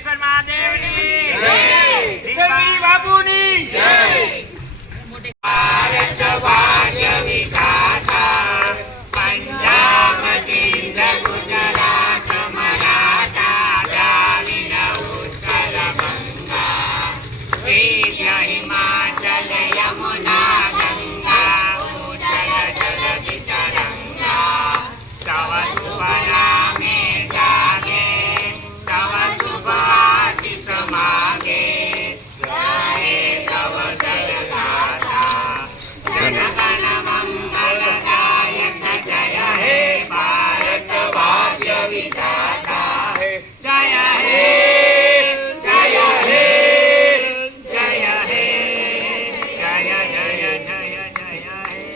सिद्धेश्वर महादेवनी श्री बाबूनी भारत भाग्य विधाता पंजाब सिंध गुजरात मराठा द्राविड उत्कल गंगा विंध्य हिमाचल यमुना गंगा उच्चल जलधि तरंगा तव शुभ नामे जागे तव शुभ आशीष मागे जय तव जयगाथा जन गण मंगलदायक जय हे भारत भाग्य विधाता जय हे जय हे जय हे जय जय जय जय हे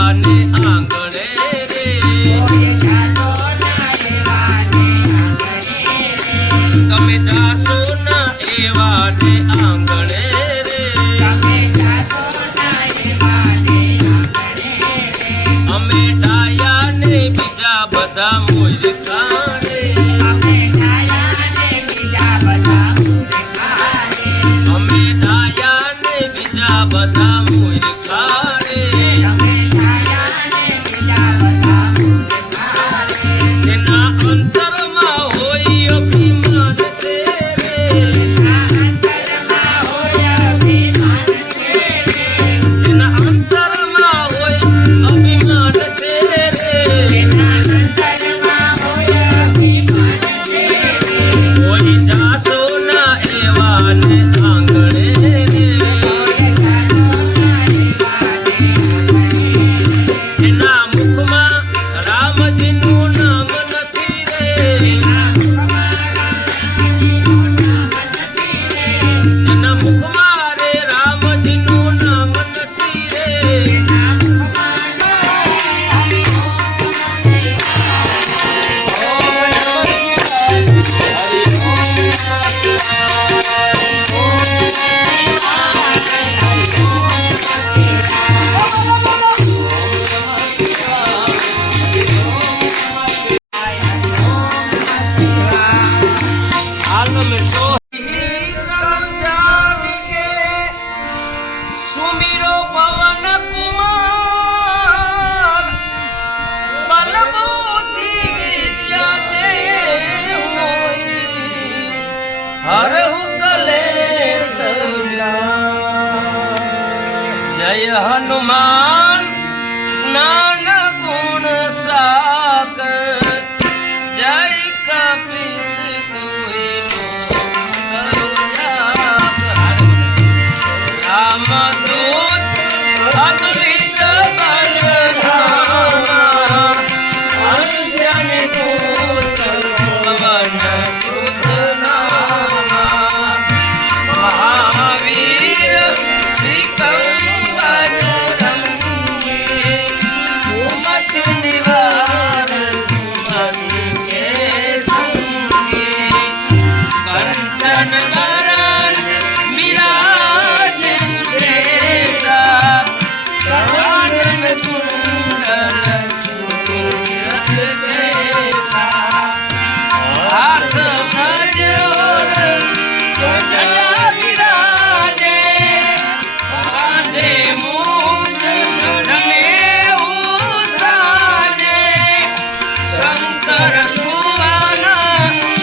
ને આંગણે રે તમે જાશો ના એવા ને આંગણે રે અમે ડાયા ને બીજા બધા મૂર્ખા રે અમે ડાયા ને બીજા બધા મૂર્ખા રે જેના અંતરમાં હોય અભિમાન છે રે જેના અંતરમાં હોય અભિમાન છે રે કોઈ જાશો ના એવા ને આંગણે રે જેના મુખમાં રામજીનું નામ નથી રે જેના મુખમાં રે રામજીનું નામ નથી રે સુમીરો પવન કુમાર બલબુદ્ધિ વિદ્યા જે હોય હરહુ કલેશ જય હનુમાન જ્ઞાન ગુણ સાગર જય કપીસ રામદૂત અદ્વિત બલરામા અંજન દૂત પવન સુત નામા મહાવીર વિકંબન રંગે ઉમત નિવાર સુમન કે સંગે કંચન કરણ વિરાજ સુરેશા કાનન કુંડલ સુરત દેશા હાથ મજોર ગજા વિરાજે કાંધે મૂંજ રમે ઉસાજે શંકર સુવન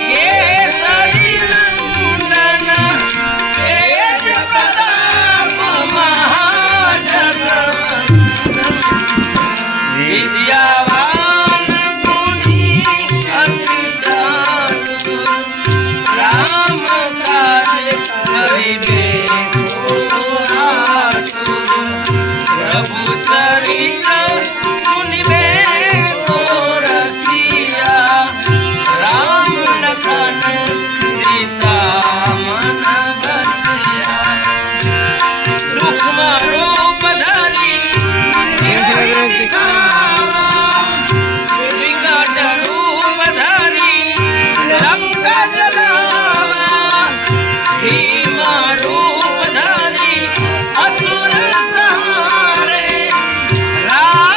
કેસરી નંદન તેજ પ્રતાપ મહાજગવંદન વિદ્યાવાન ગુણી અતિ ચાતુર રામ કાજ કરિબે પ્રભુ ચરિત્ર સુનિબે કો રસિયા રામ લખન સીતા મન બસિયા સૂક્ષ્મ રૂપ ધરી વિકટ રૂપ ધરી લંકા જલાવા ભીમ રૂપ ધરી અસુર સંહારે રામ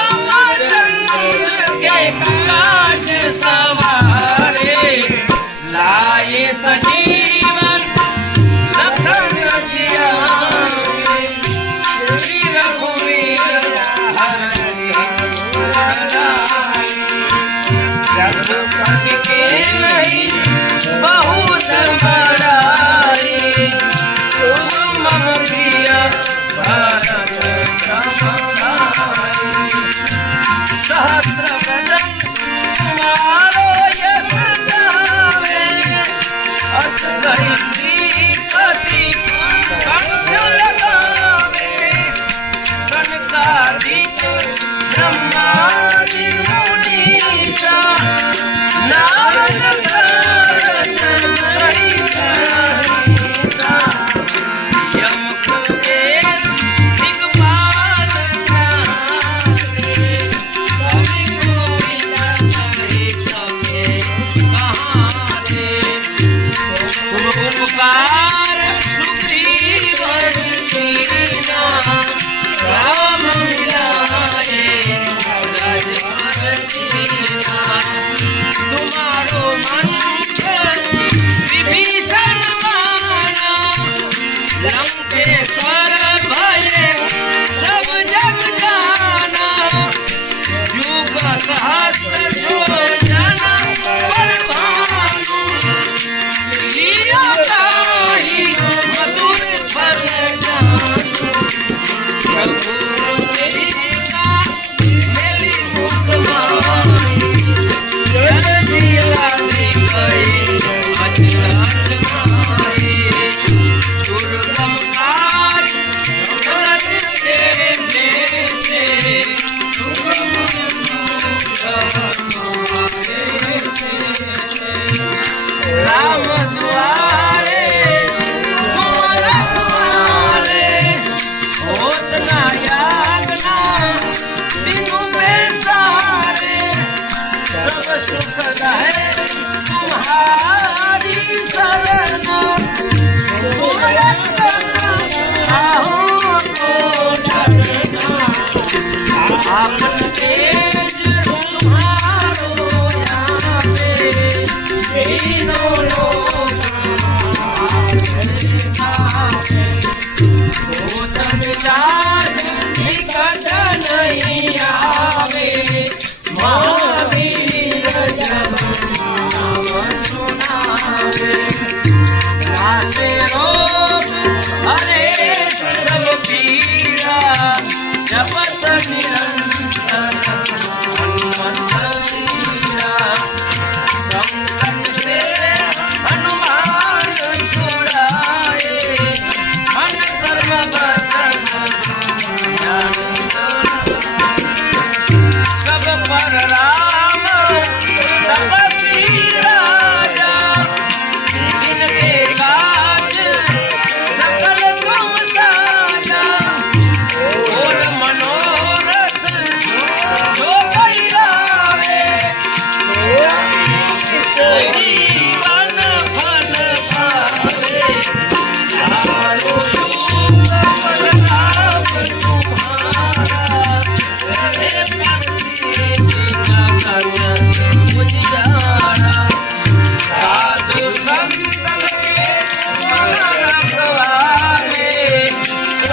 तुम्हारो मंत्र विभीषण माना, लंकेश्वर भये सब जग जाना, युग सहस्र जो जन पर भानु, लिया ताहि मधुर फल जानु, प्रभु तेरा मेरी मुख माही, जन दिया गई अचरज माही, दुर्गम काज भरत देने से, राम दुआरे तुम रखवारे, होत ना यातना बिनु बेसारे, सब सुख रहे तुम्हारी शरणा, तुम रखना आहो तो डरना, आपन तेज तुम्हारो यावे, तीनों लोक भूतन जात निकट नहीं आवे, महावीर जब नाम सुनावे, नासे रोग हरे सब पीरा, जपत निरंतर हनुमंत वीरा, संकट से हनुमान छुड़ाए, मन कर्म बंधन सब पर राम तपस्वी राजा, इनके काज सकल तुम साजा, और मनोरथ जो कोई लावे, जीवन फल पावे, चारों युग प्रताप तुम्हारा, रहे पंछी जगत उजियारा, साधु संतन के मन रखवारे,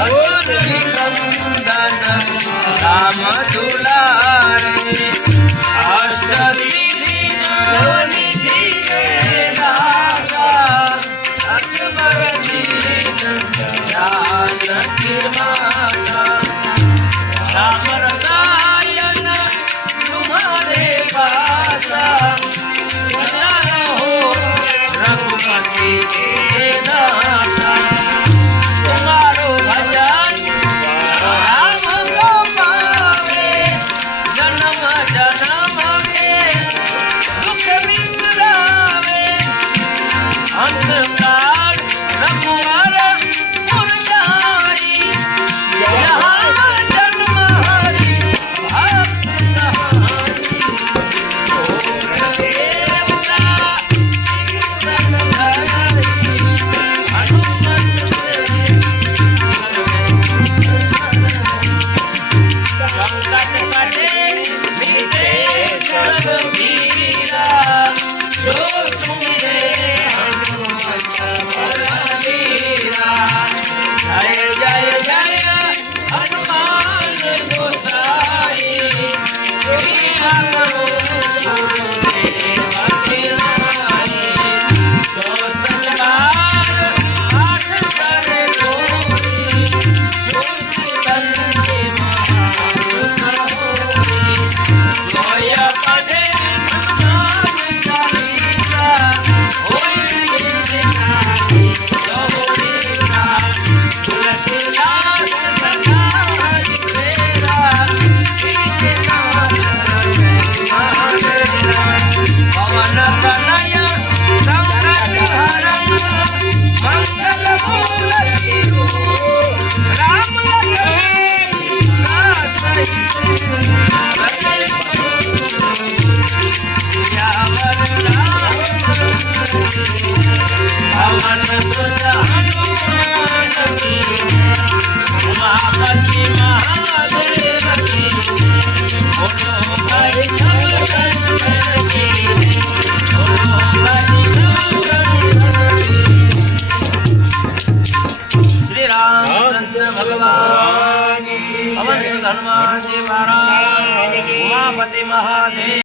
असुर निकंदन राम दुलारे, अष्टसिद्धि निधि के दाता, अकबर दीन जानकी माता, राम रसायन तुम्हारे पासा, बना रहो रघुपति के दाता, तुम्हारो भजन राम को पावे, जन्म जन्म के दुख बिसरावे, अंधकार रघुवर पुर जाई, यहाँ जन्म हरि भक्त कहाई, और देवता कीर्तन धरई, हनुमत से संकट कटे मिटे सब पीरा, जो सुमिरे हनुमत बलबीरा, जय जय जय हनुमान गोसाई, कृपा करो गुरुदेव खिलाई, जो संसार पाठ करे कोई, जो बंदे महापुरुष होई, जोय पढ़े हनुमान चालीसा, होई सिद्धि गौरीसा, तुलसीदास सदा हरि तेरा, कीर्तनाथ महादेवा, पवन तनय संकट हरण, मंगल मूर्ति राम लक्ष्मण उमापति महादेव की बोलो गणपती महादेव